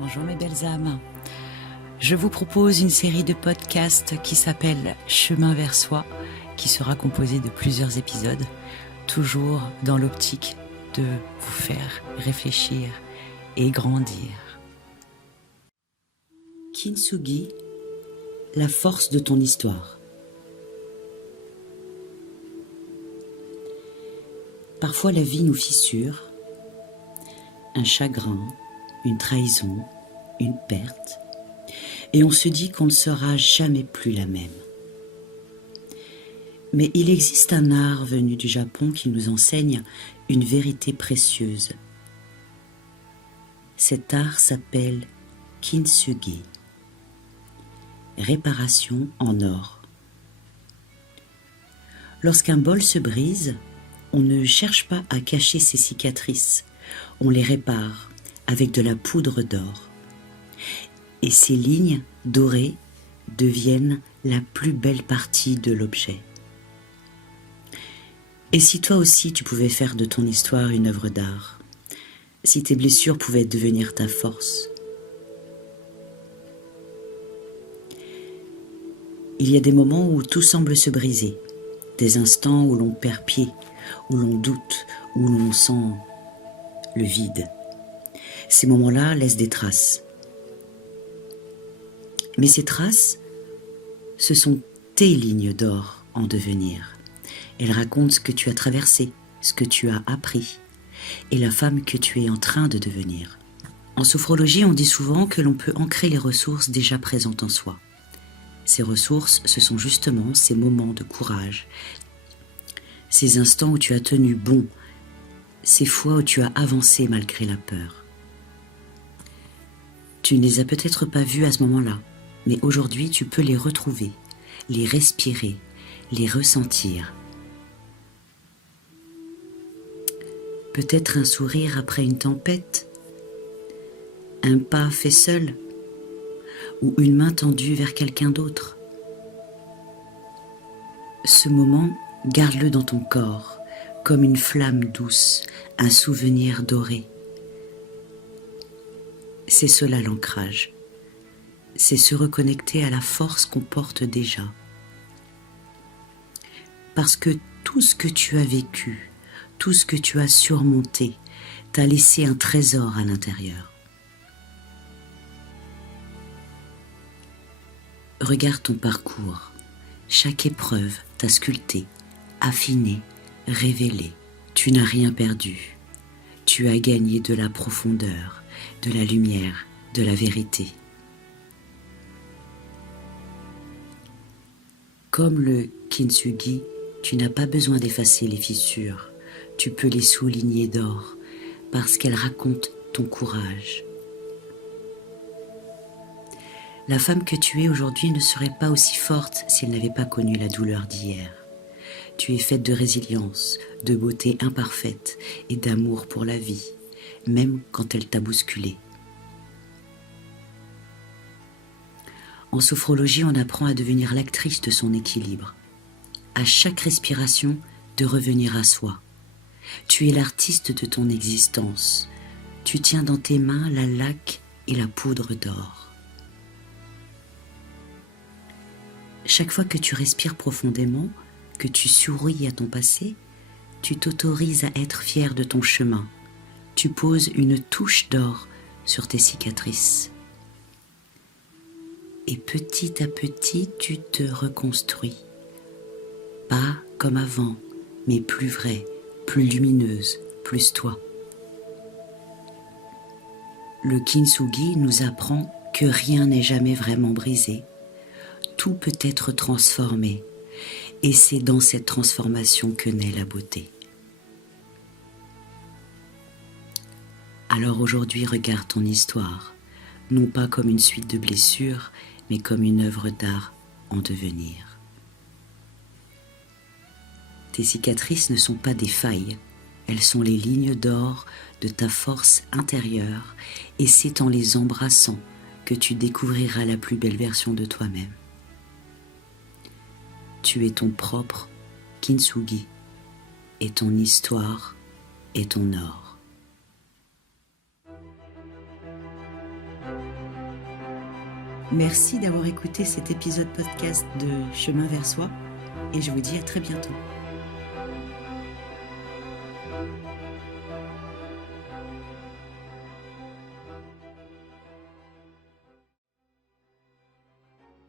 Bonjour mes belles âmes. Je vous propose une série de podcasts qui s'appelle Chemin vers soi, qui sera composée de plusieurs épisodes, toujours dans l'optique de vous faire réfléchir et grandir. Kintsugi, la force de ton histoire. Parfois la vie nous fissure, un chagrin, une trahison, une perte, et on se dit qu'on ne sera jamais plus la même. Mais il existe un art venu du Japon qui nous enseigne une vérité précieuse. Cet art s'appelle Kintsugi, réparation en or. Lorsqu'un bol se brise, on ne cherche pas à cacher ses cicatrices, on les répare avec de la poudre d'or. Et ces lignes dorées deviennent la plus belle partie de l'objet. Et si toi aussi tu pouvais faire de ton histoire une œuvre d'art, si tes blessures pouvaient devenir ta force? Il y a des moments où tout semble se briser, des instants où l'on perd pied, où l'on doute, où l'on sent le vide. Ces moments-là laissent des traces. Mais ces traces, ce sont tes lignes d'or en devenir. Elles racontent ce que tu as traversé, ce que tu as appris, et la femme que tu es en train de devenir. En sophrologie, on dit souvent que l'on peut ancrer les ressources déjà présentes en soi. Ces ressources, ce sont justement ces moments de courage, ces instants où tu as tenu bon, ces fois où tu as avancé malgré la peur. Tu ne les as peut-être pas vus à ce moment-là, mais aujourd'hui tu peux les retrouver, les respirer, les ressentir. Peut-être un sourire après une tempête, un pas fait seul, ou une main tendue vers quelqu'un d'autre. Ce moment, garde-le dans ton corps, comme une flamme douce, un souvenir doré. C'est cela l'ancrage. C'est se reconnecter à la force qu'on porte déjà. Parce que tout ce que tu as vécu, tout ce que tu as surmonté, t'a laissé un trésor à l'intérieur. Regarde ton parcours. Chaque épreuve t'a sculpté, affiné, révélé. Tu n'as rien perdu. Tu as gagné de la profondeur, de la lumière, de la vérité. Comme le Kintsugi, tu n'as pas besoin d'effacer les fissures. Tu peux les souligner d'or parce qu'elles racontent ton courage. La femme que tu es aujourd'hui ne serait pas aussi forte si elle n'avait pas connu la douleur d'hier. Tu es faite de résilience, de beauté imparfaite et d'amour pour la vie, même quand elle t'a bousculée. En sophrologie, on apprend à devenir l'actrice de son équilibre. À chaque respiration, de revenir à soi. Tu es l'artiste de ton existence. Tu tiens dans tes mains la laque et la poudre d'or. Chaque fois que tu respires profondément, que tu souris à ton passé, tu t'autorises à être fier de ton chemin. Tu poses une touche d'or sur tes cicatrices. Et petit à petit, tu te reconstruis. Pas comme avant, mais plus vraie, plus lumineuse, plus toi. Le Kintsugi nous apprend que rien n'est jamais vraiment brisé. Tout peut être transformé. Et c'est dans cette transformation que naît la beauté. Alors aujourd'hui, regarde ton histoire, non pas comme une suite de blessures, mais comme une œuvre d'art en devenir. Tes cicatrices ne sont pas des failles, elles sont les lignes d'or de ta force intérieure, et c'est en les embrassant que tu découvriras la plus belle version de toi-même. Tu es ton propre Kintsugi, et ton histoire est ton or. Merci d'avoir écouté cet épisode podcast de Chemin vers soi et je vous dis à très bientôt.